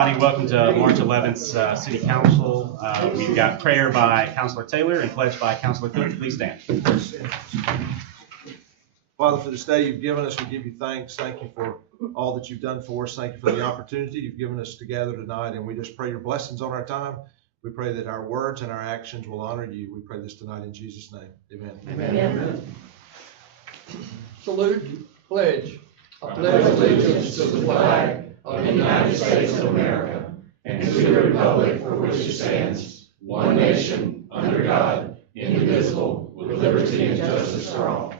Welcome to March 11th City Council. We've got prayer by Councilor Taylor and pledge by Councilor Cook. Please stand. Father, for this day you've given us, we give you thanks. Thank you for all that you've done for us. Thank you for the opportunity you've given us to gather tonight, and we just pray your blessings on our time. We pray that our words and our actions will honor you. We pray this tonight in Jesus' name. Amen. Amen. Amen. Salute, pledge. I pledge allegiance to the flag of the United States of America and to the republic for which it stands, one nation, under God, indivisible, with liberty and justice for all.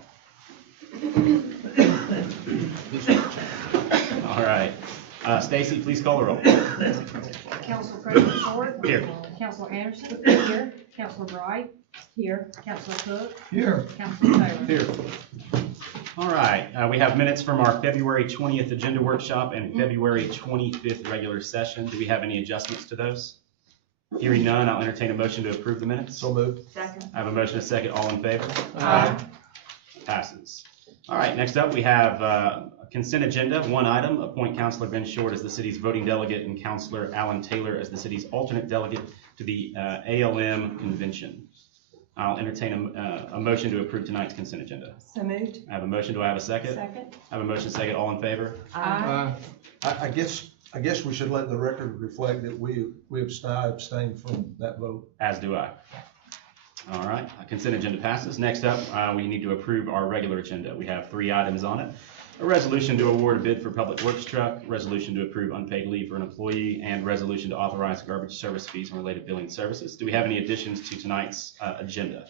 All right. Stacy, please call the roll. Councilor President Short. Here. Councilor Anderson. Here. Councilor Bright. Here. Councilor Cook. Here. Councilor Taylor. Here. All right. We have minutes from our February 20th agenda workshop and February 25th regular session. Do we have any adjustments to those? Hearing none, I'll entertain a motion to approve the minutes. So moved. Second. I have a motion and a second. All in favor? Aye. Passes. All right, next up we have a consent agenda. One item, appoint Councilor Ben Short as the city's voting delegate and Councilor Alan Taylor as the city's alternate delegate to the ALM convention. I'll entertain a motion to approve tonight's consent agenda. So moved. I have a motion. Do I have a second? Second. I have a motion second. All in favor? Aye. I guess we should let the record reflect that we abstained from that vote. As do I. All right, consent agenda passes. Next up, we need to approve our regular agenda. We have 3 items on it. A resolution to award a bid for public works truck, resolution to approve unpaid leave for an employee, and resolution to authorize garbage service fees and related billing services. Do we have any additions to tonight's agenda?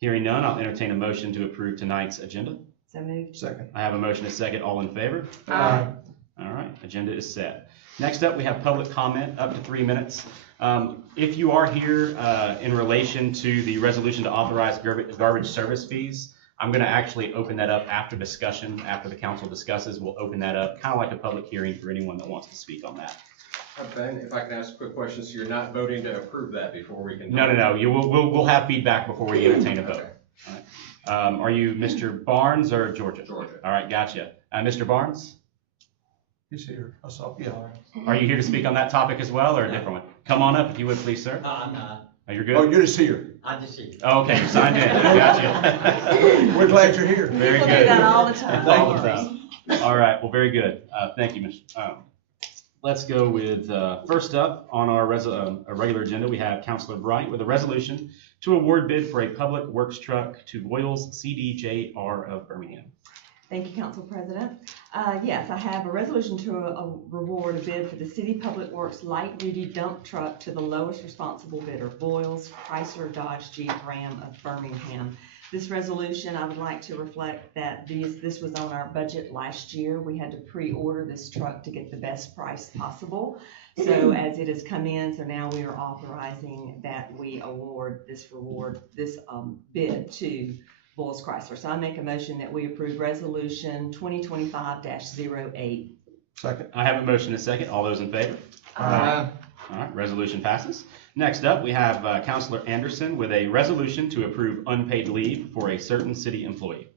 Hearing none, I'll entertain a motion to approve tonight's agenda. So moved. Second. I have a motion and a second. All in favor? Aye. All right, agenda is set. Next up, we have public comment, up to 3 minutes. If you are here in relation to the resolution to authorize garbage service fees, I'm going to actually open that up after discussion. After the council discusses, we'll open that up, kind of like a public hearing for anyone that wants to speak on that. Ben, if I can ask a quick question, so you're not voting to approve that before we can? No. We'll have feedback before we entertain a vote. Okay. All right. Are you Mr. Barnes or Georgia? Georgia. All right, gotcha. Mr. Barnes? He's here. I saw. Yeah. Are you here to speak on that topic as well, or a different one? Come on up if you would, please, sir. No, I'm not. Oh, you're good? Oh, you're just here. I just see. Oh, okay, you signed in. Gotcha. We're glad you're here. Very People good. do that all the time. All the time. All right, well, very good. Thank you, Mr. Let's go with, first up on our regular agenda, we have Councilor Bright with a resolution to award bid for a public works truck to Voiles CDJR of Birmingham. Thank you, Council President. Yes, I have a resolution to reward a bid for the City Public Works light-duty dump truck to the lowest responsible bidder, Voiles Chrysler Dodge Jeep Ram of Birmingham. This resolution, I would like to reflect that this was on our budget last year. We had to pre-order this truck to get the best price possible. So as it has come in, so now we are authorizing that we award this bid to Voiles Chrysler. So I make a motion that we approve resolution 2025-08. Second. I have a motion and a second. All those in favor? Aye. All right, resolution passes. Next up, we have Councilor Anderson with a resolution to approve unpaid leave for a certain city employee.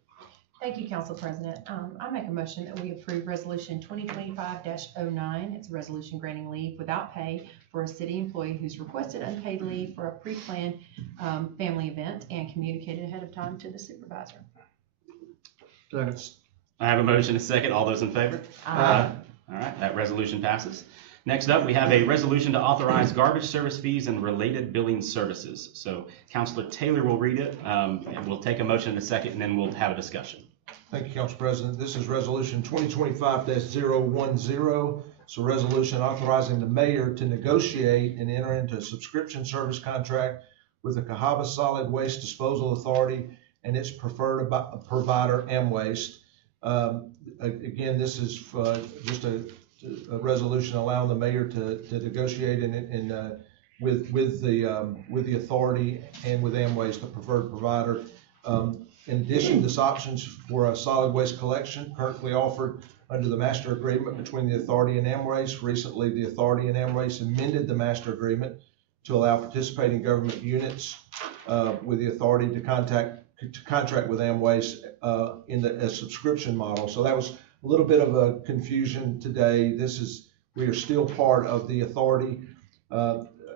Thank you, Council President. I make a motion that we approve Resolution 2025-09. It's a resolution granting leave without pay for a city employee who's requested unpaid leave for a pre-planned family event and communicated ahead of time to the supervisor. Second. I have a motion and a second. All those in favor? Aye. All right, that resolution passes. Next up, we have a resolution to authorize garbage service fees and related billing services. So Councilor Taylor will read it, and we'll take a motion in a second, and then we'll have a discussion. Thank you, Council President. This is resolution 2025-010. It's a resolution authorizing the mayor to negotiate and enter into a subscription service contract with the Cahaba Solid Waste Disposal Authority and its preferred provider, AmWaste. Again, this is just a resolution allowing the mayor to negotiate with the authority and with AmWaste, the preferred provider. In addition, this option's for a solid waste collection currently offered under the master agreement between the authority and AmWaste. Recently, the authority and AmWaste amended the master agreement to allow participating government units with the authority to contract with AmWaste in a subscription model. So that was a little bit of a confusion today. This is We are still part of the authority.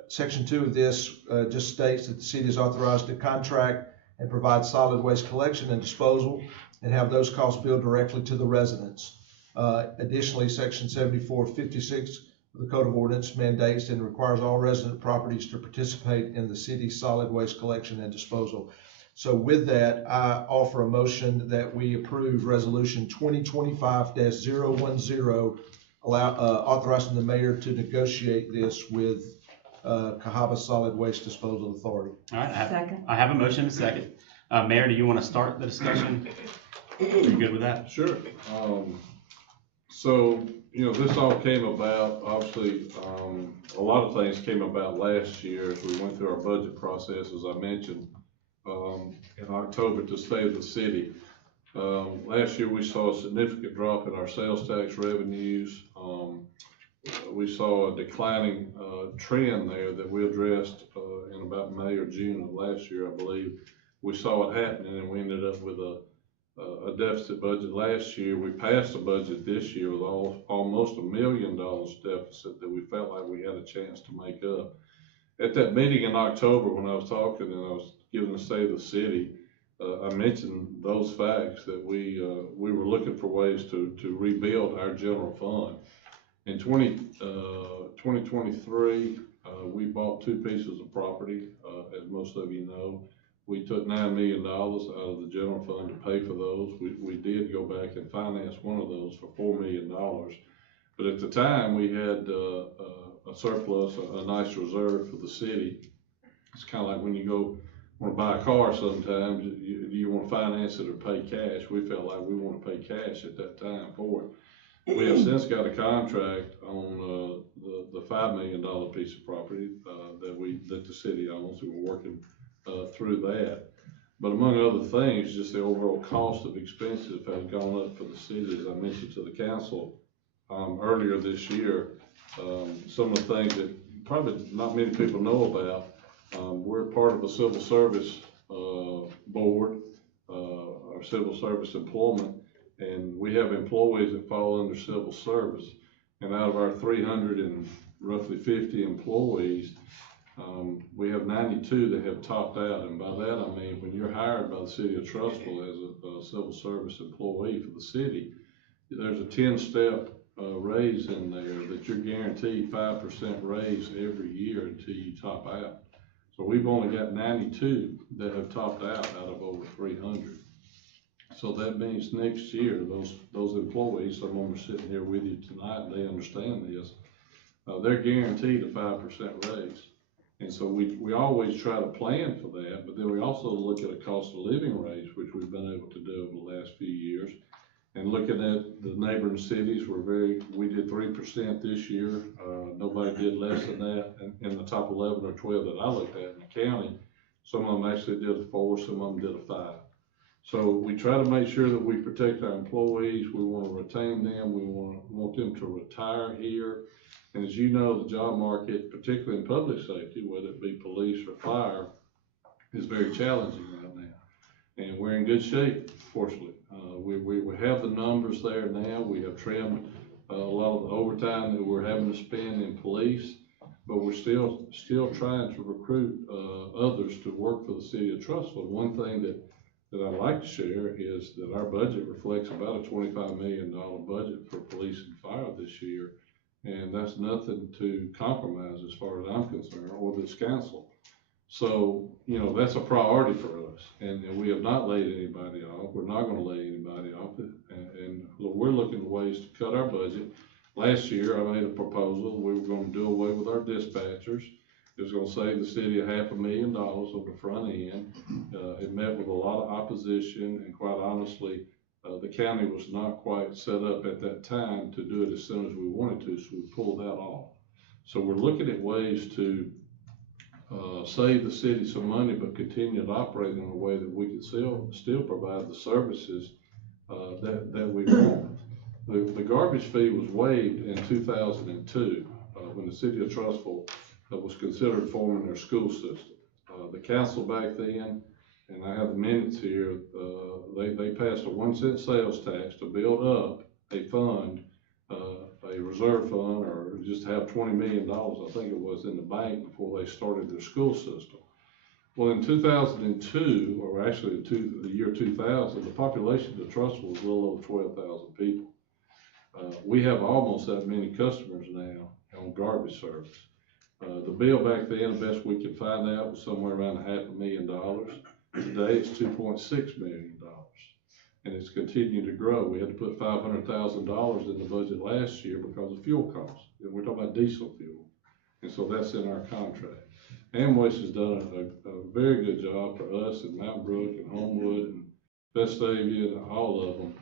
Section 2 of this just states that the city is authorized to contract and provide solid waste collection and disposal and have those costs billed directly to the residents. Additionally, Section 7456 of the Code of Ordinance mandates and requires all resident properties to participate in the city's solid waste collection and disposal. So with that, I offer a motion that we approve Resolution 2025-010, authorizing the mayor to negotiate this with Cahaba Solid Waste Disposal Authority. All right, Second. I have a motion and a second. Mayor, do you want to start the discussion? Are you good with that? Sure. So, this all came about, obviously, a lot of things came about last year as we went through our budget process, as I mentioned, in October to State of the City. Last year, we saw a significant drop in our sales tax revenues. We saw a declining trend there that we addressed in about May or June of last year, I believe. We saw it happening, and we ended up with a deficit budget last year. We passed a budget this year with almost $1 million deficit that we felt like we had a chance to make up. At that meeting in October, when I was talking and I was giving the state of the city, I mentioned those facts that we were looking for ways to rebuild our general fund. In 2023, we bought 2 pieces of property, as most of you know. We took $9 million out of the general fund to pay for those. We did go back and finance one of those for $4 million. But at the time, we had a surplus, a nice reserve for the city. It's kind of like when you want to buy a car sometimes, do you want to finance it or pay cash? We felt like we want to pay cash at that time for it. We have since got a contract on the $5 million piece of property that the city owns, and we're working through that. But among other things, just the overall cost of expenses has gone up for the city, as I mentioned to the council earlier this year. Some of the things that probably not many people know about, we're part of a civil service board, our civil service employment, and we have employees that fall under civil service. And out of our 350 employees, we have 92 that have topped out. And by that, I mean, when you're hired by the city of Trussville as a civil service employee for the city, there's a 10-step raise in there that you're guaranteed 5% raise every year until you top out. So we've only got 92 that have topped out of over 300. So that means next year, those employees, some of them are sitting here with you tonight, and they understand this, they're guaranteed a 5% raise. And so we always try to plan for that, but then we also look at a cost of living raise, which we've been able to do over the last few years. And looking at the neighboring cities, we did 3% this year. Nobody did less than that in the top 11 or 12 that I looked at in the county. Some of them actually did a 4, some of them did a 5. So we try to make sure that we protect our employees. We want to retain them. We want them to retire here. And as you know, the job market, particularly in public safety, whether it be police or fire, is very challenging right now. And we're in good shape, fortunately. We have the numbers there now. We have trimmed a lot of the overtime that we're having to spend in police, but we're still trying to recruit others to work for the city of Trussville. One thing that I'd like to share is that our budget reflects about a $25 million budget for police and fire this year. And that's nothing to compromise as far as I'm concerned, or this council. So, that's a priority for us. And we have not laid anybody off. We're not going to lay anybody off. And we're looking at ways to cut our budget. Last year, I made a proposal. We were going to do away with our dispatchers. It was going to save the city $500,000 on the front end. It met with a lot of opposition, and quite honestly, the county was not quite set up at that time to do it as soon as we wanted to, so we pulled that off. So we're looking at ways to save the city some money, but continue to operate in a way that we can still provide the services that we want. The garbage fee was waived in 2002 when the city of Trussville was considered forming their school system. The council back then, and I have the minutes here, they passed a 1-cent sales tax to build up a fund, a reserve fund, or just have $20 million, I think it was, in the bank before they started their school system. Well, in 2002, or actually the year 2000, the population of Trussville was a little over 12,000 people. We have almost that many customers now on garbage service. The bill back then, the best we could find out, was somewhere around $500,000. Today, it's $2.6 million, and it's continued to grow. We had to put $500,000 in the budget last year because of fuel costs. And we're talking about diesel fuel, and so that's in our contract. Amway has done a very good job for us in Mount Brook and Homewood and Vestavia and all of them.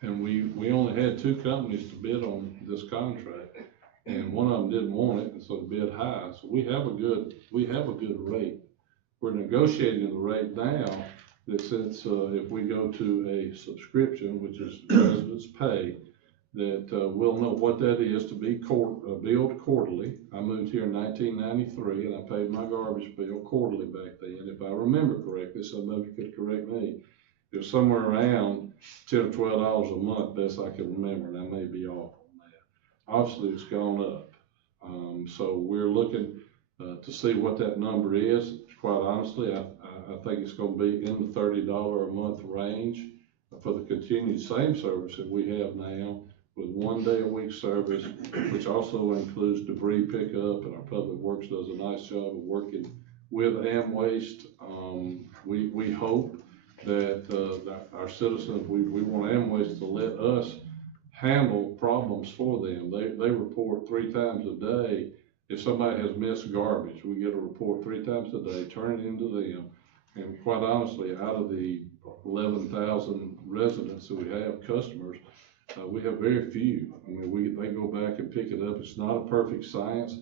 And we only had 2 companies to bid on this contract, and one of them didn't want it, and so bid high. So we have a good rate. We're negotiating the rate now that since if we go to a subscription, which is residents pay, that we'll know what that is to be billed quarterly. I moved here in 1993, and I paid my garbage bill quarterly back then. If I remember correctly, somebody could correct me. It was somewhere around $10 or $12 a month, best I can remember, and I may be off on that. Obviously, it's gone up. So we're looking to see what that number is. Quite honestly, I think it's going to be in the $30 a month range for the continued same service that we have now, with 1 day a week service, which also includes debris pickup, and our public works does a nice job of working with Amwaste. We hope that our citizens, we want Amwaste to let us handle problems for them. They report 3 times a day. If somebody has missed garbage, we get a report 3 times a day, turn it into them. And quite honestly, out of the 11,000 residents that we have, customers, we have very few. I mean, they go back and pick it up. It's not a perfect science.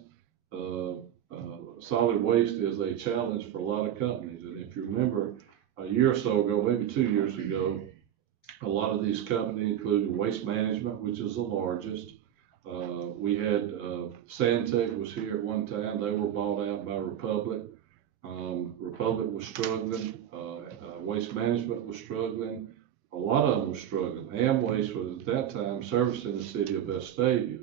Solid waste is a challenge for a lot of companies. And if you remember, a year or so ago, maybe 2 years ago, a lot of these companies, including Waste Management, which is the largest. We had Sandtech was here at one time. They were bought out by Republic. Republic was struggling. Waste Management was struggling. A lot of them were struggling. Amwaste was at that time servicing the city of Vestavia.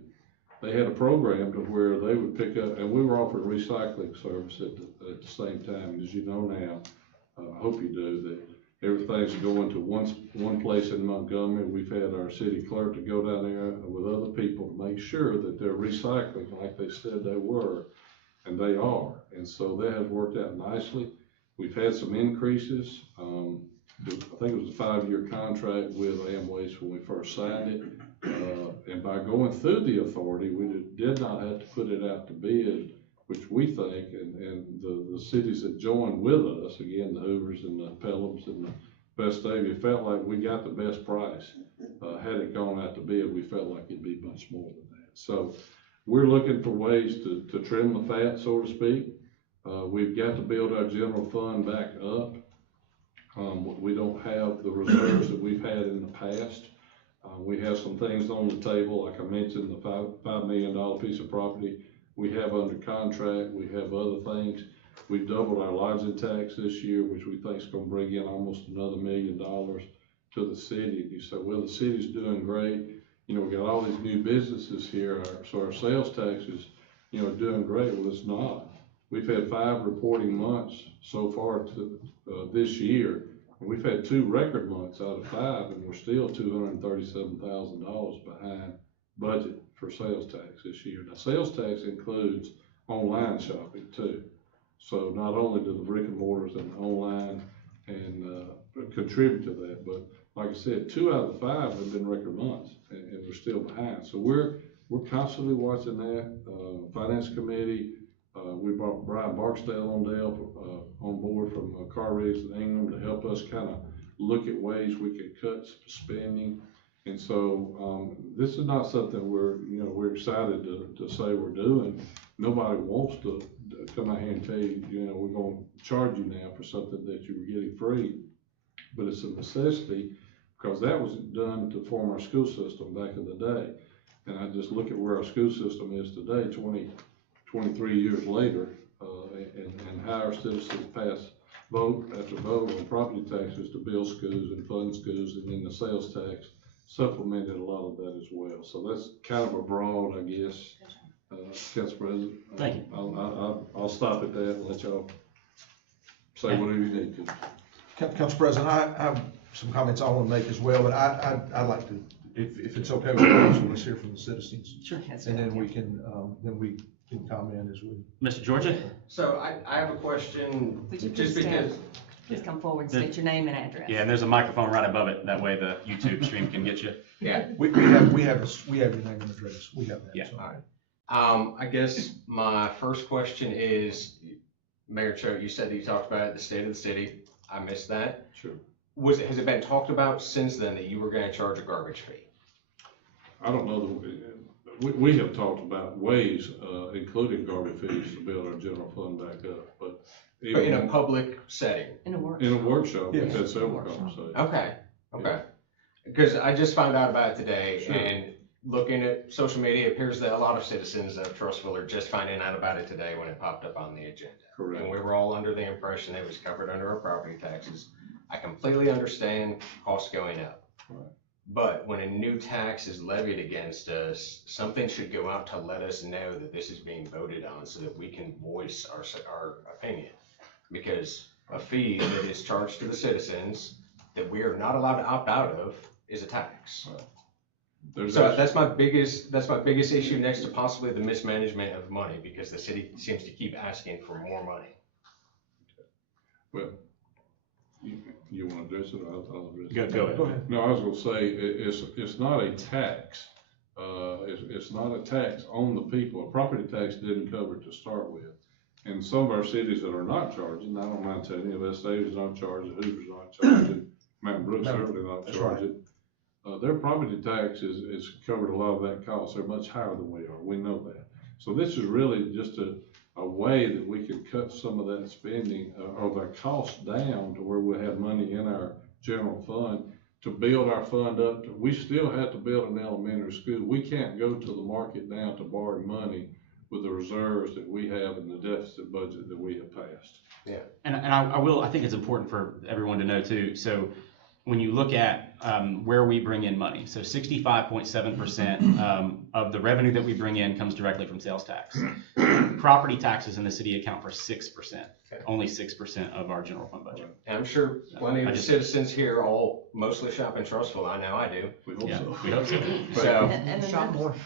They had a program to where they would pick up, and we were offering recycling service at the same time. As you know now, I hope you do, that everything's going to one place in Montgomery. We've had our city clerk to go down there with other people to make sure that they're recycling like they said they were, and they are. And so that has worked out nicely. We've had some increases. I think it was a 5-year contract with Amwaste when we first signed it. And by going through the authority, we did not have to put it out to bid, which we think, and the cities that joined with us, again, the Hoovers and the Pelhams and the Vestavia, felt like we got the best price. Had it gone out to bid, we felt like it'd be much more than that. So we're looking for ways to trim the fat, so to speak. We've got to build our general fund back up. We don't have the reserves that we've had in the past. We have some things on the table, like I mentioned, the $5 million piece of property we have under contract. We have other things. We've doubled our lodging tax this year, which we think is going to bring in almost another $1 million to the city. You say, well, the city's doing great. You know, we got all these new businesses here, so our sales tax is, doing great. Well, it's not. We've had 5 reporting months so far this year, and we've had 2 record months out of 5, and we're still $237,000 behind budget for sales tax this year. Now, sales tax includes online shopping too. So not only do the brick and mortars and online and contribute to that, but like I said, 2 out of the 5 have been record months, and we're still behind. So we're constantly watching that. Finance committee. We brought Brian Barksdale on board from Car Rigs in England to help us kind of look at ways we could cut spending. And so this is not something we're excited to say we're doing. Nobody wants to come out here and tell you, we're going to charge you now for something that you were getting free. But it's a necessity because that was done to form our school system back in the day. And I just look at where our school system is today, 23 years later, and how our citizens pass vote after vote on property taxes to build schools and fund schools, and then the sales tax supplemented a lot of that as well. So that's kind of a broad, I guess, Council President. Thank you. I'll stop at that and let y'all say whatever you need to. Council President, I have some comments I want to make as well, but I'd like to, if it's okay with the council, let's hear from the citizens. Sure. That's And right. then we can comment as we. Mr. Georgia? So I have a question, Would you just please stand? because, Please come forward and state your name and address. Yeah, and there's a microphone right above it. That way the YouTube stream can get you. yeah. We have your name and address. We have that. Yeah. so. All right. I guess my first question is, Mayor Cho, you said that you talked about the state of the city. I missed that. Sure. Has it been talked about since then that you were gonna charge a garbage fee? I don't know, we have talked about ways, including garbage fees to build our general fund back up, but even In a public setting? In a workshop. in a workshop, we've Yes. had several Workshop. conversations. Okay. Because I just found out about it today, Sure. and looking at social media, it appears that a lot of citizens of Trussville are just finding out about it today when it popped up on the agenda. Correct. And we were all under the impression it was covered under our property taxes. I completely understand costs going up. Right. But when a new tax is levied against us, something should go out to let us know that this is being voted on so that we can voice our opinion. Because a fee that is charged to the citizens that we are not allowed to opt out of is a tax. There's So actually- that's my biggest issue next to possibly the mismanagement of money, because the city seems to keep asking for more money. Well, you want to address it? I'll address it. Go ahead. Go ahead. No, I was gonna say, it's not a tax. It's not a tax on the people. A property tax didn't cover it to start with. And some of our cities that are not charging, I don't mind telling you, West Davis not charging, Hoover's not charging, Mountain Brook's certainly not That's right. charging. Their property tax is covered a lot of that cost. They're much higher than we are. We know that. So this is really just a way that we could cut some of that spending or that cost down to where we have money in our general fund to build our fund up. We still have to build an elementary school. We can't go to the market now to borrow money with the reserves that we have in the deficit budget that we have passed. And I think it's important for everyone to know too. So when you look at where we bring in money, so 65.7% of the revenue that we bring in comes directly from sales tax. Property taxes in the city account for 6%, only 6% of our general fund budget. And I'm sure plenty of citizens here all mostly shop in Trussville. I know I do. We hope Yeah, so. we hope so. So, And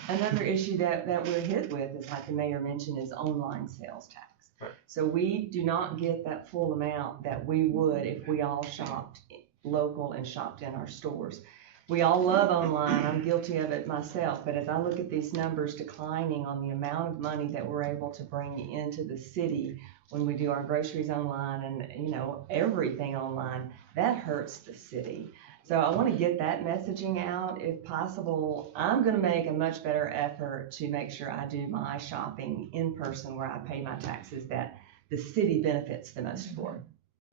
another issue that we're hit with is, like the mayor mentioned, is online sales tax. Right. So we do not get that full amount that we would if we all shopped local and shopped in our stores. We all love online, I'm guilty of it myself, but as I look at these numbers declining on the amount of money that we're able to bring into the city when we do our groceries online and, everything online, that hurts the city. So I want to get that messaging out if possible. I'm going to make a much better effort to make sure I do my shopping in person where I pay my taxes that the city benefits the most for.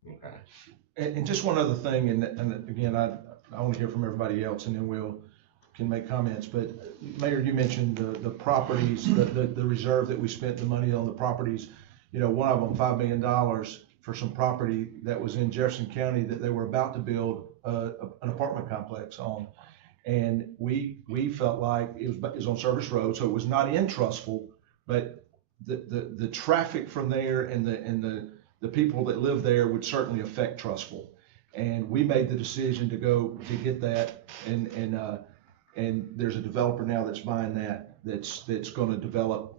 okay. And just one other thing, and again, I want to hear from everybody else, and then can make comments. But Mayor, you mentioned the properties, the reserve that we spent the money on the properties. One of them, $5 million for some property that was in Jefferson County that they were about to build an apartment complex on. And we felt like it was on Service Road, so it was not in Trussville, but the traffic from there and the people that live there would certainly affect Trussville. And we made the decision to go to get that, and there's a developer now that's buying that's going to develop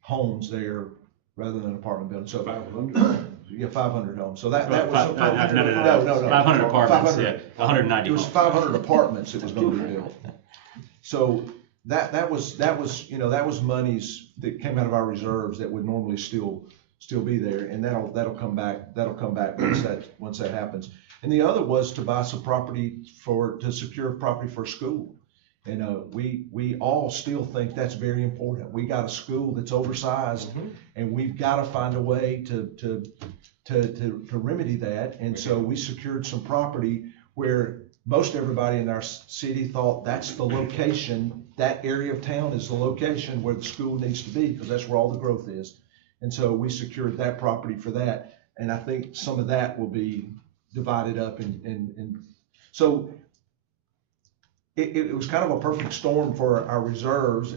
homes there rather than an apartment building. So 500. yeah, 500 homes. So that was No. 500 apartments, 190 It was homes. 500 apartments it was going to be built. So that was monies that came out of our reserves that would normally still be there, and that'll come back once that happens. And the other was to buy some property to secure property for a school. And we all still think that's very important. We got a school that's oversized, and we've got to find a way to remedy that. And so we secured some property where most everybody in our city thought that's the location, that area of town is the location where the school needs to be, because that's where all the growth is. And so we secured that property for that. And I think some of that will be divided up. And so it was kind of a perfect storm for our reserves.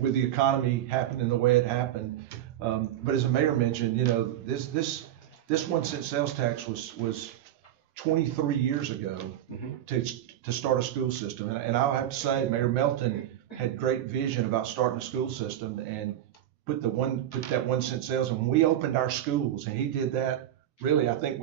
with the economy happening the way it happened. But as the mayor mentioned, you know, this 1 cent sales tax was 23 years ago to start a school system. And I'll have to say, Mayor Melton had great vision about starting a school system and put that 1 cent sales. And when we opened our schools, and he did that, really, I think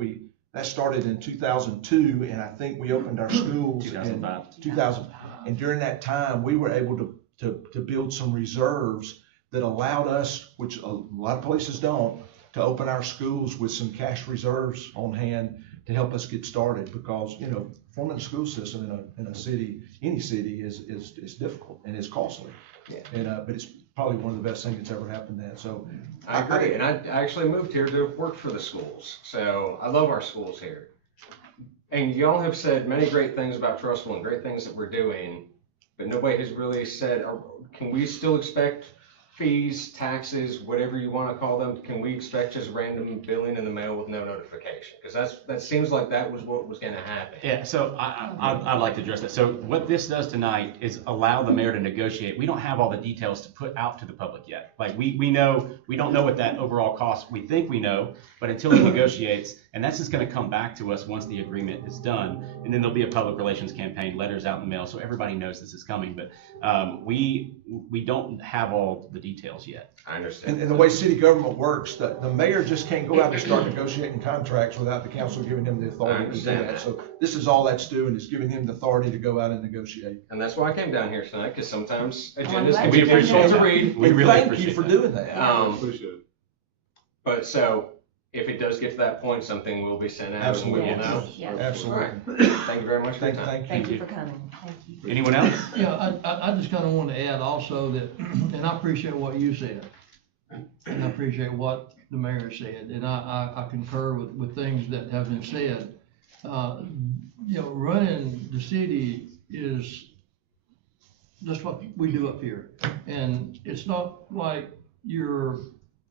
that started in 2002, and I think we opened our schools in 2000. And during that time, we were able to build some reserves that allowed us, which a lot of places don't, to open our schools with some cash reserves on hand to help us get started. Because, you know, forming a school system in a city, any city, is difficult and is costly. Yeah. And but it's probably one of the best things that's ever happened to that. So I agree, and I actually moved here to work for the schools, so I love our schools here. And y'all have said many great things about Trussville and great things that we're doing, but nobody has really said, can we still expect fees, taxes, whatever you want to call them? Can we expect just random billing in the mail with no notification? Because that seems like that was what was going to happen. Yeah, so I'd like to address that. So what this does tonight is allow the mayor to negotiate. We don't have all the details to put out to the public yet. Like we don't know what that overall cost, we think we know, but until he negotiates, and that's just gonna come back to us once the agreement is done. And then there'll be a public relations campaign, letters out in the mail, so everybody knows this is coming. But we don't have all the details yet. I understand. And the way city government works, the mayor just can't go out and start negotiating contracts without the council giving him the authority to do understand that. that. So this is all that's doing, is giving him the authority to go out and negotiate. And that's why I came down here tonight, because sometimes I'm agendas glad can you be came difficult to down. read. We And really thank appreciate you for that. doing that. Appreciate it. But so, if it does get to that point, something will be sent out and we will know. Yes. Absolutely. All right. Thank you very much for your time. Thank you. Thank you for coming. Thank you. Anyone else? Yeah, I just kind of want to add also that, and I appreciate what you said, and I appreciate what the mayor said, and I concur with things that have been said. You know, running the city is just what we do up here, and it's not like your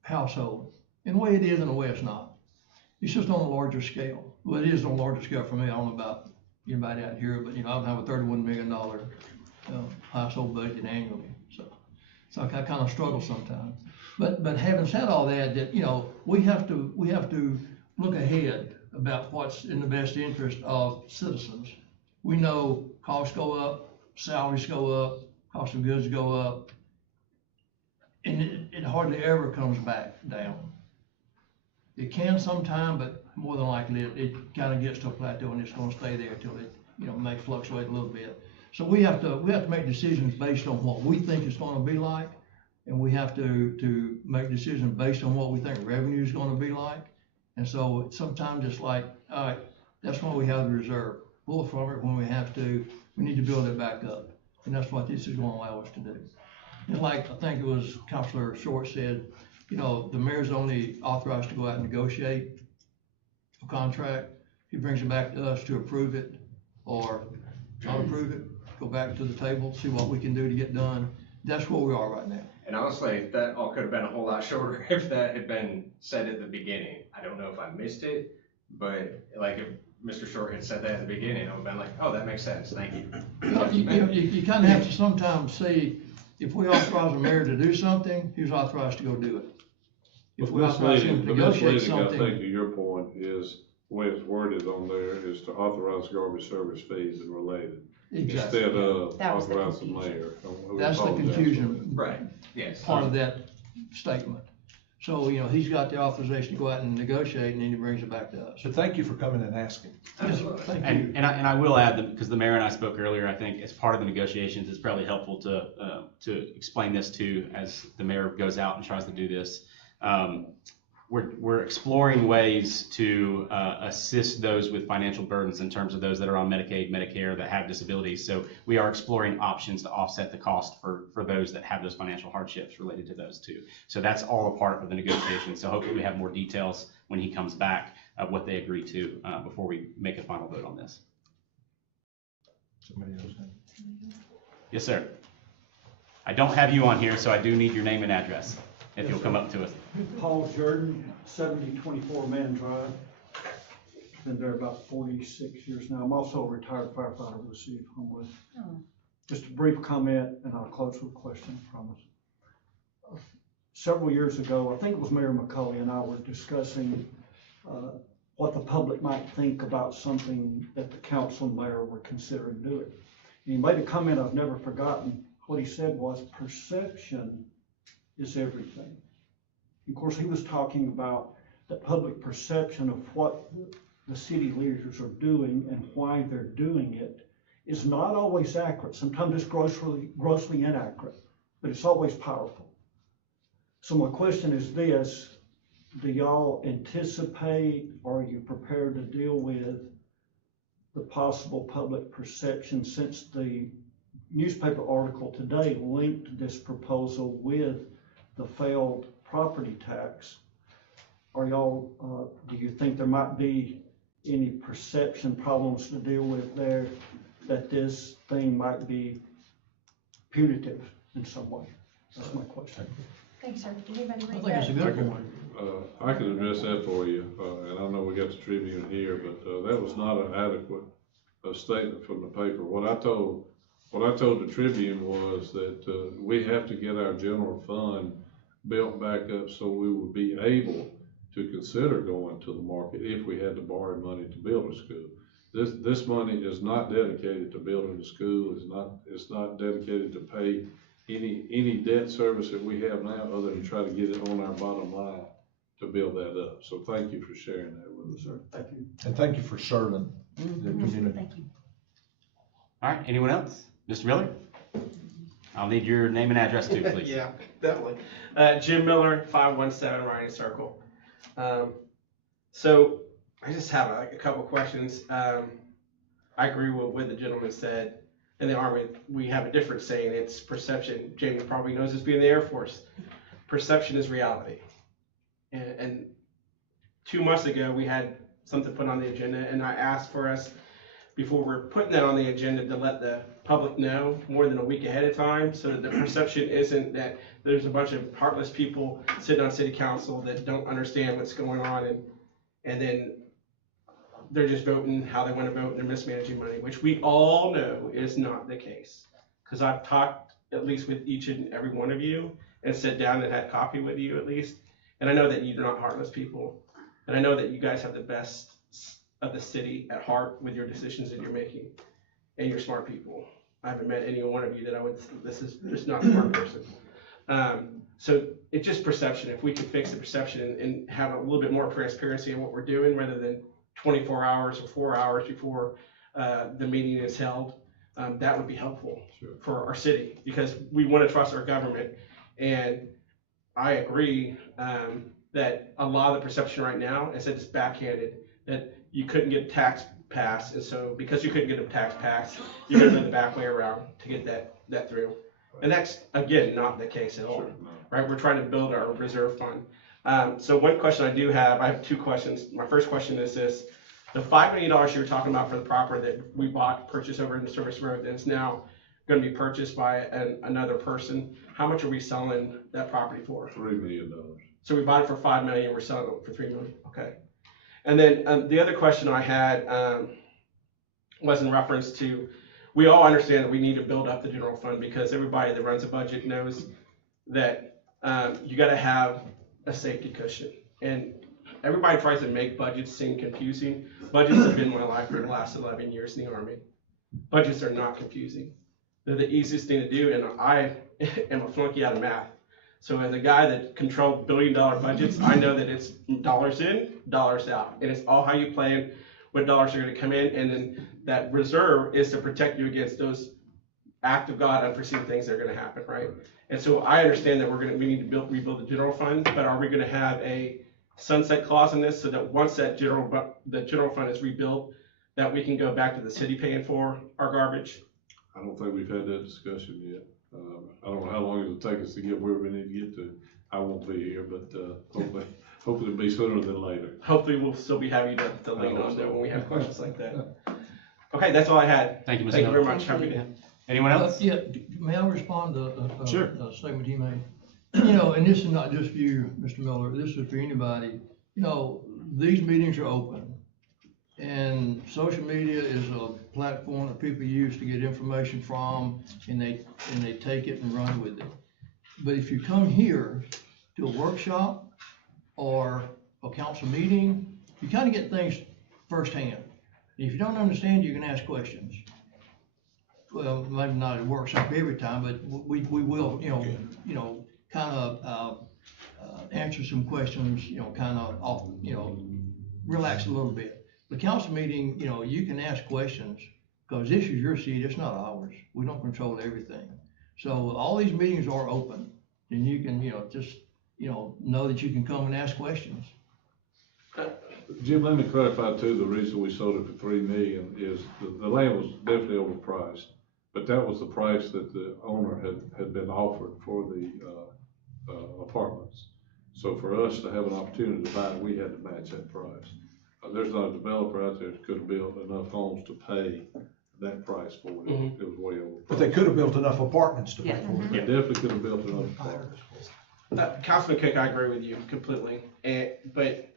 household. In a way it is, in a way it's not. It's just on a larger scale. Well, it is on a larger scale for me. I don't know about anybody out here, but, you know, I have a $31 million household budget annually. So I kind of struggle sometimes. But having said all that, you know, we have to look ahead about what's in the best interest of citizens. We know costs go up, salaries go up, cost of goods go up, and it hardly ever comes back down. It can sometime, but more than likely it kind of gets to a plateau and it's going to stay there until it, you know, may fluctuate a little bit. So we have to make decisions based on what we think it's going to be like, and we have to make decisions based on what we think revenue is going to be like. And so sometimes it's like, all right, that's why we have the reserve. Pull from it when we have to. We need to build it back up, and that's what this is going to allow us to do. And like I think it was Councilor Short said, you know, the mayor's only authorized to go out and negotiate a contract. He brings it back to us to approve it or not approve it, go back to the table, see what we can do to get done. That's where we are right now. And honestly, that all could have been a whole lot shorter if that had been said at the beginning. I don't know if I missed it, but like if Mr. Short had said that at the beginning, I would have been like, oh, that makes sense, thank you. You kind of have to sometimes see, if we authorize a mayor to do something, he's authorized to go do it. If we authorize him to negotiate I something. think to your point is, the way it's worded on there is to authorize garbage service fees and related. Exactly. Instead of That was the authorize the confusion. mayor. We That's the apologize for confusion. Right, yes. Part of that statement. So, you know, he's got the authorization to go out and negotiate, and then he brings it back to us. So thank you for coming and asking. Absolutely. Thank you. And I will add that, because the mayor and I spoke earlier, I think as part of the negotiations, it's probably helpful to explain this to, as the mayor goes out and tries to do this. We're exploring ways to assist those with financial burdens in terms of those that are on Medicaid, Medicare, that have disabilities. So we are exploring options to offset the cost for those that have those financial hardships related to those too. So that's all a part of the negotiation. So hopefully we have more details when he comes back of what they agree to before we make a final vote on this. Somebody else have? Yes, sir. I don't have you on here, so I do need your name and address, if you'll come up to us. Paul Jordan, 7024 Man Drive. Been there about 46 years now. I'm also a retired firefighter with the city of Homewood. Just a brief comment, and I'll close with a question, I promise. several years ago, I think it was Mayor McCauley and I were discussing what the public might think about something that the council and mayor were considering doing. And he made a comment I've never forgotten. What he said was, perception is everything. Of course, he was talking about the public perception of what the city leaders are doing and why they're doing it is not always accurate. Sometimes it's grossly inaccurate, but it's always powerful. So my question is this: do y'all anticipate, or are you prepared to deal with the possible public perception, since the newspaper article today linked this proposal with the failed property tax? Are y'all, do you think there might be any perception problems to deal with there, that this thing might be punitive in some way? That's my question. Thanks, sir. Did anybody I read think it's a that? good point. I can address that for you, and I know we got the Tribune here, but that was not an adequate statement from the paper. What I told the Tribune was that we have to get our general fund built back up so we would be able to consider going to the market if we had to borrow money to build a school. This money is not dedicated to building a school. It's not dedicated to pay any debt service that we have now, other than try to get it on our bottom line to build that up. So thank you for sharing that with us, sir. Thank you. And thank you for serving the community. Thank you. All right, anyone else? Mr. Miller? I'll need your name and address too, please. Yeah, definitely. Jim Miller, 517 Ryan Circle. So I just have a couple questions. I agree with what the gentleman said. In the Army, we have a different saying. It's perception. Jamie probably knows this being in the Air Force. Perception is reality. And 2 months ago, we had something put on the agenda, and I asked for us, before we're putting that on the agenda, to let the public know more than a week ahead of time, so that the perception isn't that there's a bunch of heartless people sitting on city council that don't understand what's going on, and then they're just voting how they want to vote and they're mismanaging money, which we all know is not the case. Because I've talked at least with each and every one of you and sat down and had coffee with you at least. And I know that you're not heartless people. And I know that you guys have the best of the city at heart with your decisions that you're making. And you're smart people. I haven't met any one of you that I would, this is just not a smart person. So it's just perception. If we could fix the perception and have a little bit more transparency in what we're doing, rather than 24 hours or 4 hours before the meeting is held, that would be helpful for our city, because we want to trust our government. And I agree that a lot of the perception right now is that it's backhanded, that you couldn't get a tax pass, and so because you couldn't get a tax pass, you're going to go the back way around to get that through. And that's, again, not the case at all, right? We're trying to build our reserve fund. So one question I do have, I have two questions. My first question is this: the $5 million you were talking about for the property that we purchased over in the Service Road, and it's now going to be purchased by another person, how much are we selling that property for? $3 million. So we bought it for $5 million, we're selling it for $3 million, okay. And then the other question I had was in reference to, we all understand that we need to build up the general fund, because everybody that runs a budget knows that you got to have a safety cushion. And everybody tries to make budgets seem confusing. Budgets have been my life for the last 11 years in the Army. Budgets are not confusing. They're the easiest thing to do, and I am a flunky out of math. So as a guy that controlled billion-dollar budgets, I know that it's dollars in, dollars out. And it's all how you plan what dollars are going to come in, and then that reserve is to protect you against those act of God unforeseen things that are going to happen, right? And so I understand that we need to rebuild the general fund, but are we going to have a sunset clause in this, so that once the general fund is rebuilt, that we can go back to the city paying for our garbage? I don't think we've had that discussion yet. I don't know how long it'll take us to get where we need to get to. I won't be here, but hopefully it'll be sooner than later. Hopefully we'll still be having you to lean on there when we have questions like that. Okay, that's all I had. Thank you, Mr. Thank you Miller. very much. Have a good day. Anyone else? Yeah, may I respond to Sure. a statement he made? You know, and this is not just for you, Mr. Miller, this is for anybody. You know, these meetings are open, and social media is a platform that people use to get information from, and they take it and run with it. But if you come here to a workshop or a council meeting, you kind of get things firsthand. If you don't understand, you can ask questions. Well, maybe not at a workshop every time, but we will, kind of, answer some questions, kind of off, relax a little bit. The council meeting, you can ask questions, because this is your seat, it's not ours. We don't control everything. So all these meetings are open, and you can, just, know that you can come and ask questions. Jim, let me clarify too, the reason we sold it for $3 million is the land was definitely overpriced, but that was the price that the owner had been offered for the, apartments. So for us to have an opportunity to buy it, we had to match that price. There's not a developer out there that could have built enough homes to pay that price for it. It was way over. But they could have built enough apartments to pay Yeah. for it. They definitely could have built enough apartments. Councilman Cook, I agree with you completely, but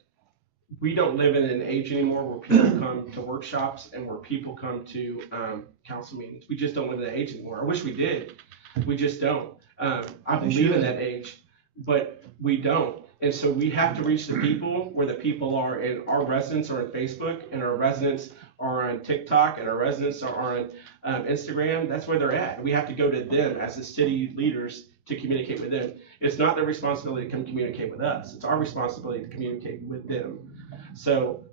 we don't live in an age anymore where people come to workshops and where people come to, council meetings. We just don't live in that age anymore. I wish we did. We just don't. I believe in that age, but we don't. And so we have to reach the people where the people are, and our residents are on Facebook, and our residents are on TikTok, and our residents are on Instagram. That's where they're at. We have to go to them as the city leaders to communicate with them. It's not their responsibility to come communicate with us. It's our responsibility to communicate with them. So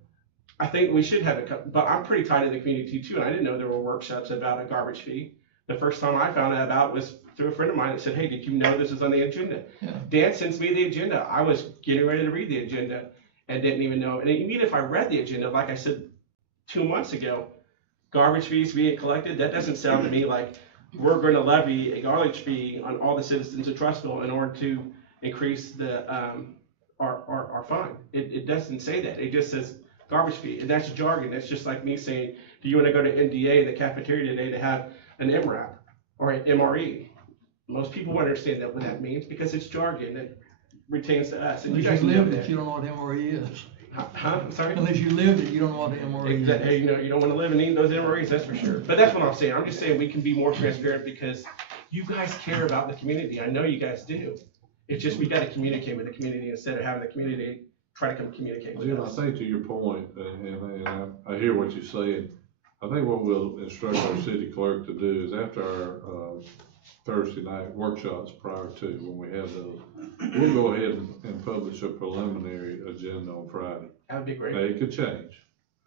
I think we should have but I'm pretty tied to the community too, and I didn't know there were workshops about a garbage fee. The first time I found out about was through a friend of mine that said, hey, did you know this is on the agenda? Yeah. Dan sends me the agenda. I was getting ready to read the agenda and didn't even know. And even if I read the agenda, like I said 2 months ago, garbage fees being collected, that doesn't sound to me like we're going to levy a garbage fee on all the citizens of Trussville in order to increase the our fund. It doesn't say that. It just says garbage fee, and that's jargon. That's just like me saying, do you want to go to NDA, the cafeteria today, to have an MRAP or an MRE? Most people won't understand that what that means because it's jargon that pertains to us. And you guys know lived that. it, you don't know what MRE is. Huh? I'm sorry? Unless you lived it, you don't know what the MRE is. Hey, you don't want to live and eat those MREs, that's for sure. But that's what I'm saying. I'm just saying we can be more transparent because you guys care about the community. I know you guys do. It's just we got to communicate with the community instead of having the community try to come communicate with Well, us. I think to your point, and I hear what you're saying. I think what we'll instruct our city clerk to do is after our Thursday night workshops prior to when we have those, we'll go ahead and publish a preliminary agenda on Friday. That would be great. Now, it could change.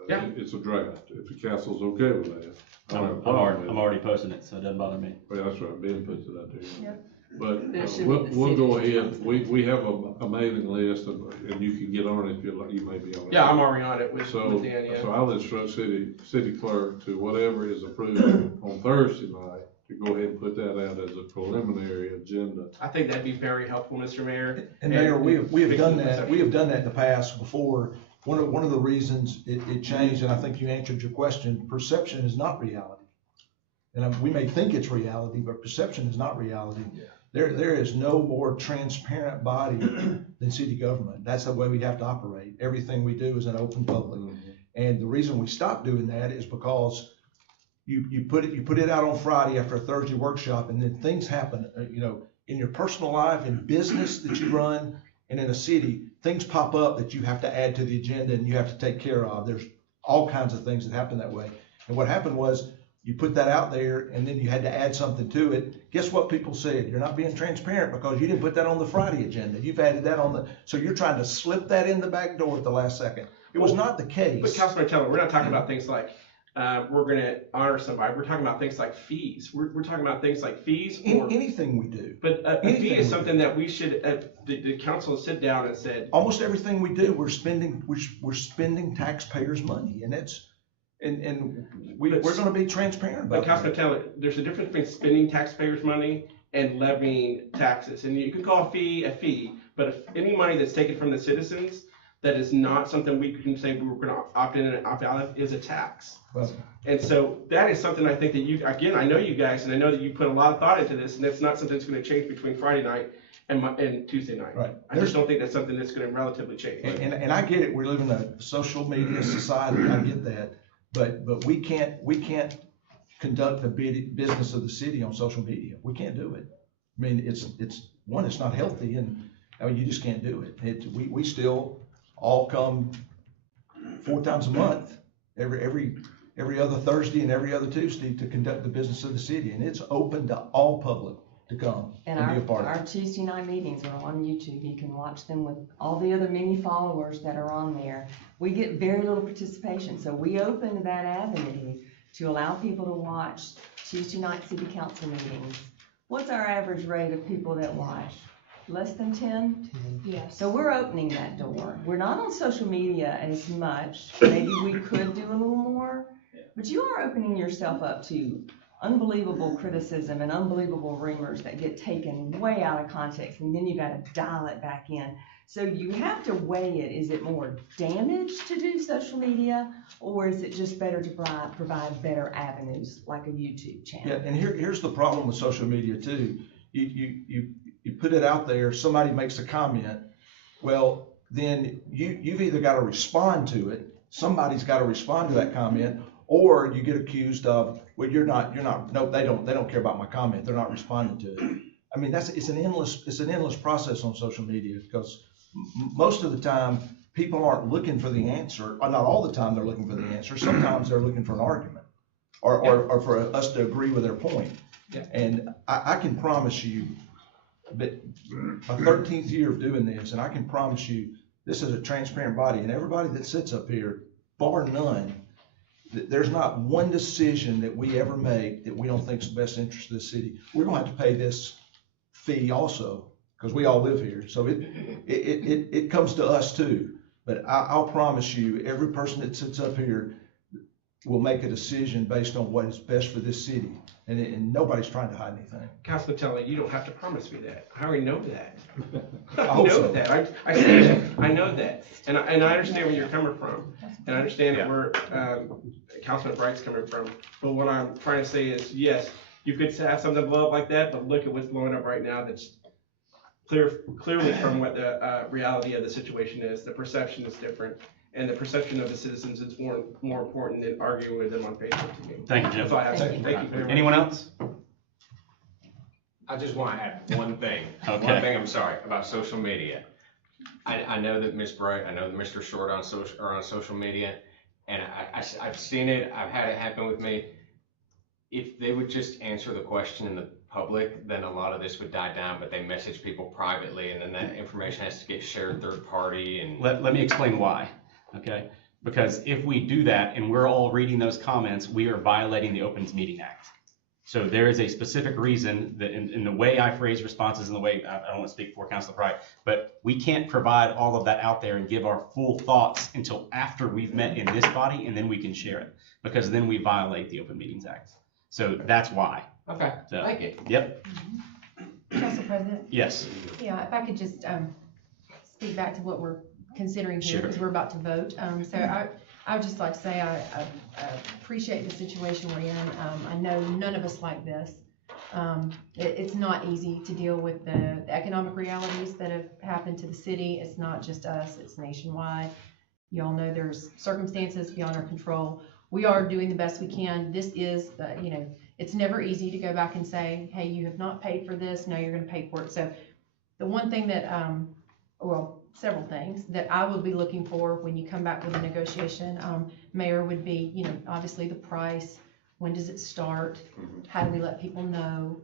Yeah. It's a draft. If the council's okay with that. I don't have a I'm problem with it. already posting it, so it doesn't bother me. Well, that's right, Ben puts it out there. Yep. But There should be we'll the go city. ahead, we have a mailing list and you can get on it if you like, you may be on it. Yeah, I'm already on it with So, Dan, yeah. so I'll instruct city clerk to whatever is approved on Thursday night, to go ahead and put that out as a preliminary agenda. I think that'd be very helpful, Mr. Mayor. And Mayor, we have done that, we have done that in the past before. One of the reasons it changed, and I think you answered your question, perception is not reality. And we may think it's reality, but perception is not reality. There is no more transparent body than city government. That's the way we have to operate. Everything we do is an open public. And the reason we stopped doing that is because you put it out on Friday after a Thursday workshop, and then things happen, in your personal life, in business that you run, and in a city, things pop up that you have to add to the agenda and you have to take care of. There's all kinds of things that happen that way. And what happened was you put that out there and then you had to add something to it. Guess what people said? You're not being transparent because you didn't put that on the Friday agenda. You've added that so you're trying to slip that in the back door at the last second. It was not the case. But Councilman Teller, we're not talking about things like, we're gonna honor somebody. We're talking about things like fees. We're talking about things like fees or. Anything we do. But a fee is something that we should, the council sit down and said. Almost everything we do, we're spending taxpayers' money, and we're gonna be transparent about But Councilman that. Teller, there's a difference between spending taxpayers' money and levying taxes. And you can call a fee, but if any money that's taken from the citizens that is not something we can say we were gonna opt in and opt out of is a tax. Well, And so that is something I think that I know you guys, and I know that you put a lot of thought into this, and it's not something that's gonna change between Friday night and Tuesday night. Right. I just don't think that's something that's gonna relatively change. And I get it, we live in a social media society, I get that, but we can't conduct the business of the city on social media. We can't do it. I mean, one, it's not healthy, and, I mean, you just can't do it. We still all come 4 times a month, every other Thursday and every other Tuesday to conduct the business of the city, and it's open to all public to come And and be a part of our it. Tuesday night meetings are on YouTube. You can watch them with all the other many followers that are on there. We get very little participation, so we opened that avenue to allow people to watch Tuesday night city council meetings. What's our average rate of people that watch? Less than 10? Yes. So we're opening that door. We're not on social media as much. Maybe we could do a little more, but you are opening yourself up to unbelievable criticism and unbelievable rumors that get taken way out of context, and then you gotta dial it back in. So you have to weigh it. Is it more damage to do social media, or is it just better to provide better avenues like a YouTube channel? Yeah, and here's the problem with social media too. You put it out there, somebody makes a comment, well, then you've either got to respond to it, somebody's got to respond to that comment, or you get accused of, well, no, they don't care about my comment, they're not responding to it. I mean, it's an endless process on social media, because most of the time, people aren't looking for the answer, or not all the time they're looking for the answer, sometimes they're looking for an argument, or for us to agree with their point. Yeah. And I can promise you that my 13th year of doing this, and I can promise you, this is a transparent body, and everybody that sits up here, bar none, there's not one decision that we ever make that we don't think is the best interest of the city. We're gonna have to pay this fee also, because we all live here, so it comes to us too. But I'll promise you, every person that sits up here will make a decision based on what is best for this city, and nobody's trying to hide anything. Councilman Telley, you don't have to promise me that. I already know that. I I hope know so. that. I see it. I know that. And I understand where you're coming from. And I understand where Councilman Bright's coming from. But what I'm trying to say is, yes, you could have something blow up like that, but look at what's blowing up right now that's clearly from what the reality of the situation is. The perception is different. And the perception of the citizens is more important than arguing with them on Facebook to me. Thank you, Jim. That's all I have to say. Thank you very much. Anyone else? I just want to add one thing. Okay. One thing, I'm sorry, about social media. I know that Ms. Bright, I know that Mr. Short are on social media, and I've seen it, I've had it happen with me. If they would just answer the question in the public, then a lot of this would die down, but they message people privately, and then that information has to get shared third party, and Let me explain why, okay? Because if we do that and we're all reading those comments, we are violating the Open Meeting Act. So there is a specific reason that in the way I phrase responses, in the way, I don't want to speak for Councilor Bright, but we can't provide all of that out there and give our full thoughts until after we've met in this body, and then we can share it, because then we violate the Open Meetings Act. So that's why. okay, So, thank you. Yep, Council President? yes. Yeah, if I could just speak back to what we're considering here, Sure. because we're about to vote. So I would just like to say I appreciate the situation we're in. I know none of us like this. It's not easy to deal with the economic realities that have happened to the city. It's not just us, it's nationwide. You all know there's circumstances beyond our control. We are doing the best we can. This is, it's never easy to go back and say, hey, you have not paid for this, now you're gonna pay for it. So the one thing that, several things that I will be looking for when you come back with a negotiation, Mayor, would be, obviously the price, when does it start? How do we let people know?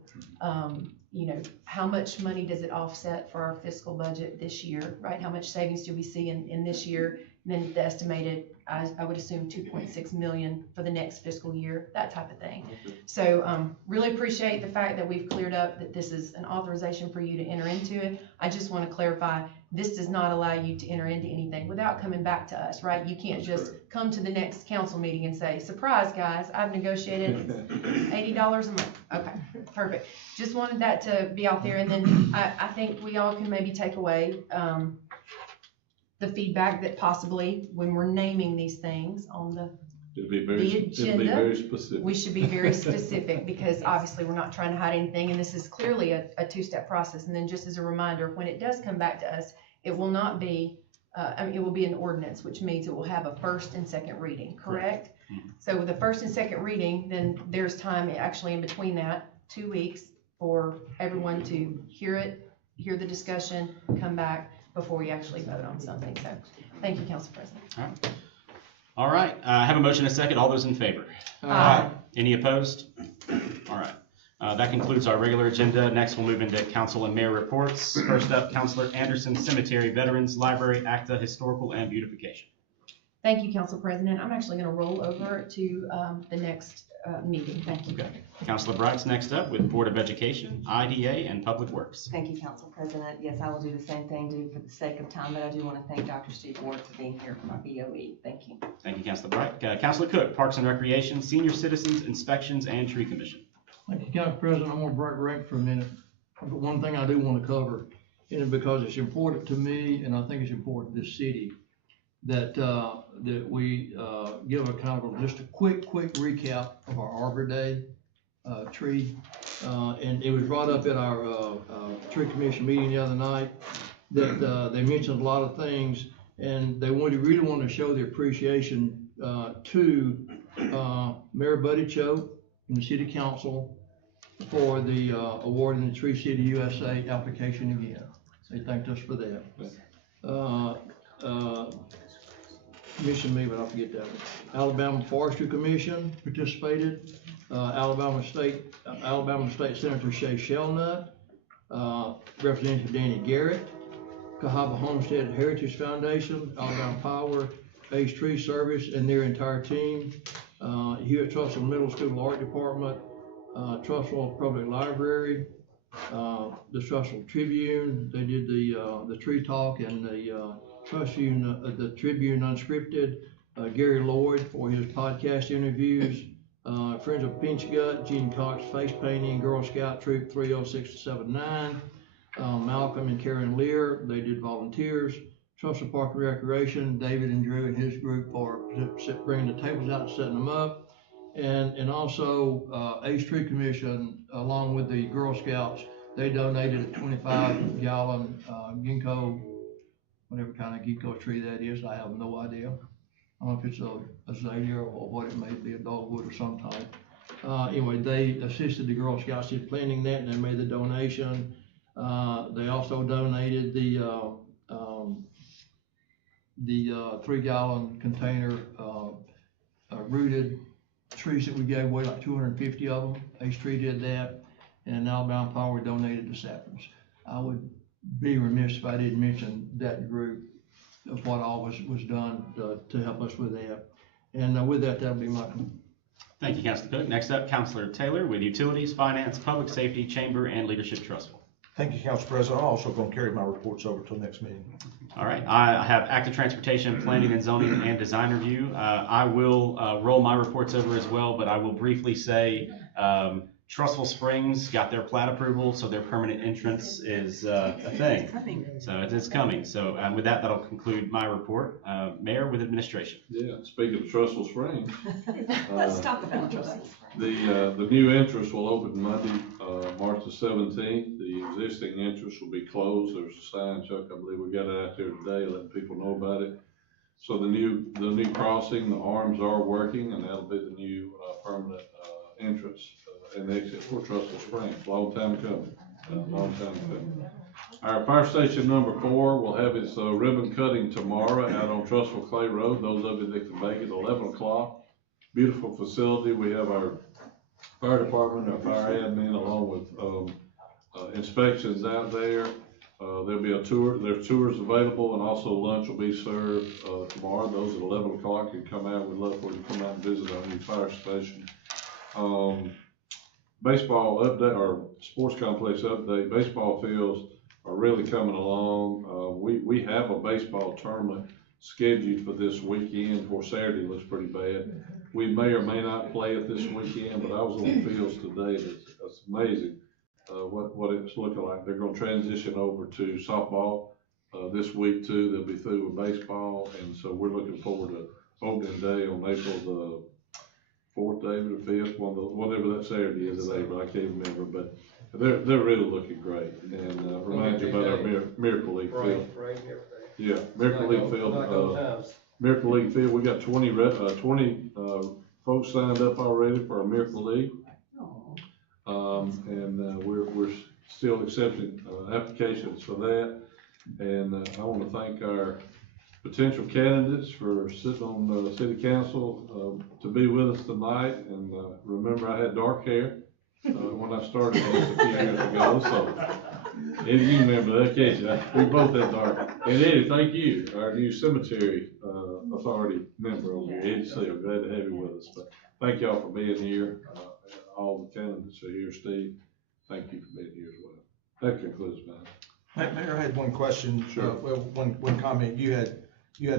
How much money does it offset for our fiscal budget this year, right? How much savings do we see in this year? And then the estimated, I would assume 2.6 million for the next fiscal year, that type of thing. So really appreciate the fact that we've cleared up that this is an authorization for you to enter into it. I just want to clarify, this does not allow you to enter into anything without coming back to us, right? You can't just come to the next council meeting and say, surprise guys, I've negotiated $80 a month. Okay, perfect. Just wanted that to be out there. And then I think we all can maybe take away the feedback that possibly when we're naming these things on the agenda, specific. we should be very specific, because obviously we're not trying to hide anything, and this is clearly a two-step process. And then just as a reminder, when it does come back to us, it will not be, it will be an ordinance, which means it will have a first and second reading, correct? So with the first and second reading, then there's time actually in between that, 2 weeks, for everyone to hear it, hear the discussion, come back before we actually vote on something. So, thank you, Council President. All right, I have a motion and a second. All those in favor? Aye. Any opposed? All right. That concludes our regular agenda. Next, we'll move into council and mayor reports. First up, Councilor Anderson, Cemetery, Veterans, Library, ACTA, Historical, and Beautification. Thank you, Council President. I'm actually going to roll over to the next meeting. Thank you. Okay. Councilor Bright's next up with Board of Education, IDA, and Public Works. Thank you, Council President. Yes, I will do the same thing for the sake of time, but I do want to thank Dr. Steve Ward for being here for my BOE. Thank you. Thank you, Councilor Bright. Councilor Cook, Parks and Recreation, Senior Citizens, Inspections, and Tree Commission. Thank you, Council President. I'm gonna break rank for a minute. But one thing I do want to cover, and because it's important to me, and I think it's important to this city, that we give a kind of just a quick recap of our Arbor Day tree. And it was brought up at our tree commission meeting the other night that they mentioned a lot of things, and they really wanted to show their appreciation to Mayor Buddy Cho and the City Council for the awarding the Tree City USA application again. They thanked us for that. Commission me, but I forget that one. Alabama Forestry Commission participated. Alabama State Senator Shay Shelnut, Representative Danny Garrett, Cahaba Homestead Heritage Foundation, Alabama Power, Ace Tree Service, and their entire team. Here at Trussville Middle School Art Department, Trussville Public Library, the Trussville Tribune. They did the tree talk and the the Tribune Unscripted. Gary Lloyd for his podcast interviews. Friends of Pinch Gut, Gene Cox face painting, Girl Scout Troop 306-79. Malcolm and Karen Lear, they did volunteers. Trussville Park and Recreation, David and Drew and his group for bringing the tables out and setting them up. And also Ace Tree Commission, along with the Girl Scouts, they donated a 25-gallon ginkgo, whatever kind of ginkgo tree that is. I have no idea. I don't know if it's a azalea or what it may be, a dogwood or some type. Anyway, they assisted the Girl Scouts in planning that, and they made the donation. They also donated the 3-gallon container rooted trees that we gave away, like 250 of them. Ace Tree did that, and Alabama Power donated the saplings. I would be remiss if I didn't mention that group of what all was done to help us with that. And with that, that'll be my comment. Thank you, Councilor Cook. Next up, Councilor Taylor with Utilities, Finance, Public Safety, Chamber, and Leadership Trussville. Thank you, Council President. I'm also going to carry my reports over till next meeting. All right, I have active transportation, planning and zoning, and design review. I will roll my reports over as well, but I will briefly say Trussville Springs got their plat approval, so their permanent entrance is a thing. So it is coming. So with that, that'll conclude my report. Mayor with administration. Yeah, speaking of Trussville Springs, Let's talk about Trussville. the new entrance will open Monday, March the 17th. The existing entrance will be closed. There's a sign, Chuck, I believe we got it out there today, letting people know about it. So the new crossing, the arms are working, and that'll be the new permanent entrance and exit for Trussville Springs. Long time coming. Our fire station number 4 will have its ribbon cutting tomorrow out on Trussville Clay Road. Those of you that can make it, 11 o'clock. Beautiful facility. We have our fire department, our fire admin, along with inspections out there. There'll be a tour. There's tours available, and also lunch will be served tomorrow. Those at 11 o'clock can come out. We'd love for you to come out and visit our new fire station. Baseball update, or sports complex update. Baseball fields are really coming along. We have a baseball tournament scheduled for this weekend. For Saturday looks pretty bad. We may or may not play it this weekend, but I was on the fields today. It's amazing what it's looking like. They're going to transition over to softball this week too. They'll be through with baseball, and so we're looking forward to opening day on April the 4th, David, or 5th, whatever that Saturday is today, but I can't remember. But they're really looking great, and remind you about our Miracle League field. Yeah, Miracle League field. Miracle League field. We got 20 folks signed up already for our Miracle League, and we're still accepting, applications for that. And, I want to thank our potential candidates for sitting on the city council, to be with us tonight. And, remember, I had dark hair, when I started this a few years ago, so. Eddie, you remember that, can't you? We both had dark. And Eddie, thank you, our new cemetery, authority member over here, Eddie Seal. Glad to have you with us. But thank y'all for being here. All the candidates are here. Steve, thank you for being here as well. That concludes mine. Mayor, I had one question. Sure. One comment. You had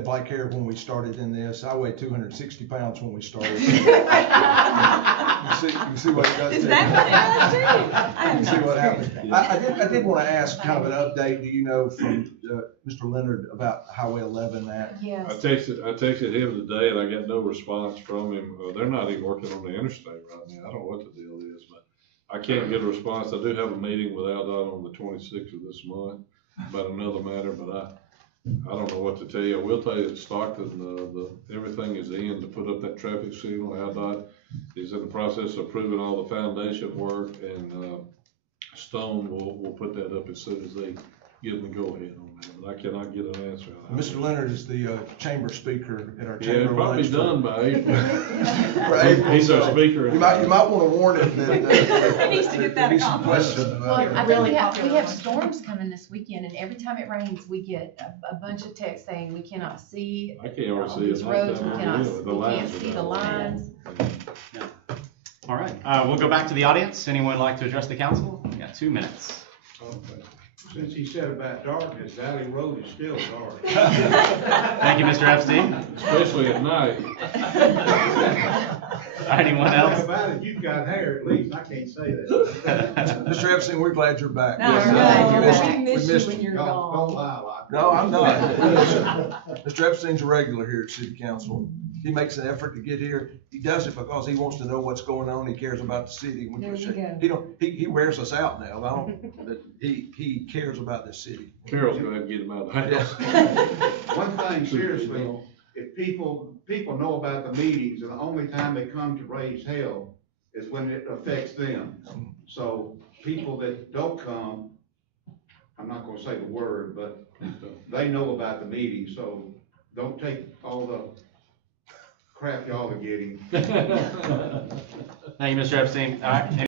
black hair when we started in this. I weighed 260 pounds when we started. You see what it does. Is that what it does too? I You have see not what happened. experienced that. I did want to ask kind of an update. Do you know from Mr. Leonard about Highway 11 that? I Yes. texted him today and I got no response from him. They're not even working on the interstate right now. I don't know what the deal is, but I can't get a response. I do have a meeting with AlDOT on the 26th of this month about another matter, but I don't know what to tell you. I will tell you that Stockton, everything is in to put up that traffic signal. AlDOT is in the process of approving all the foundation work, and Stone will put that up as soon as they give them the go-ahead on that. But I cannot get an answer. Mr. Leonard is the chamber speaker at our Yeah, chamber probably lunch. done by April. For April, He's our so speaker. You might want to warn him that. He needs to get that there needs some accomplished. question Well, about I it. think Really we popular have one. storms coming this weekend, and every time it rains, we get a bunch of texts saying we cannot see I can't already on see it. these roads, we Yeah, the can't lines are see the down. lines. All right, we'll go back to the audience. Anyone like to address the council? We got 2 minutes. Okay. Since he said about darkness, Valley Road is still dark. Thank you, Mr. Epstein. Especially at night. Anyone else? About it, you've got hair at least, I can't say that. Mr. Epstein, we're glad you're back. No, Yes, we're sir. glad We you're missed back. you. We miss you missed when you're Don't gone. lie like. No, I'm not. Mr. Epstein's a regular here at City Council. He makes an effort to get here. He does it because he wants to know what's going on. He cares about the city. We There you appreciate- go. He wears us out now. But he cares about this city. Carol's gonna have to get him out of the house. One thing, seriously, if people know about the meetings, and the only time they come to raise hell is when it affects them. So people that don't come, I'm not gonna say the word, but they know about the meeting, so don't take all the crap y'all are getting. Thank you, Mr. Epstein. All right.